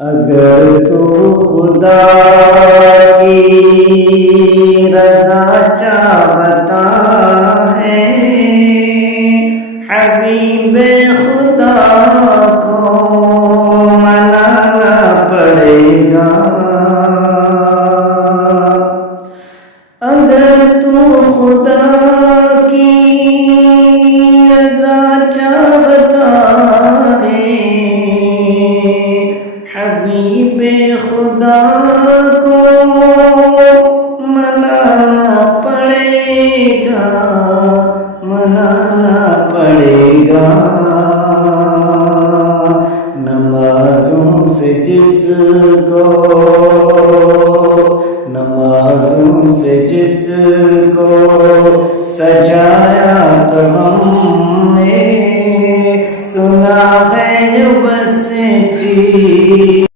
اگر تو خدا کی رضا چاہتا ہے، حبیب خدا کو منانا پڑے گا۔ اگر تو خدا کی رضا چاہتا ہے، حبیب خدا کو منانا پڑے گا، منانا پڑے گا۔ نمازوں سے جس کو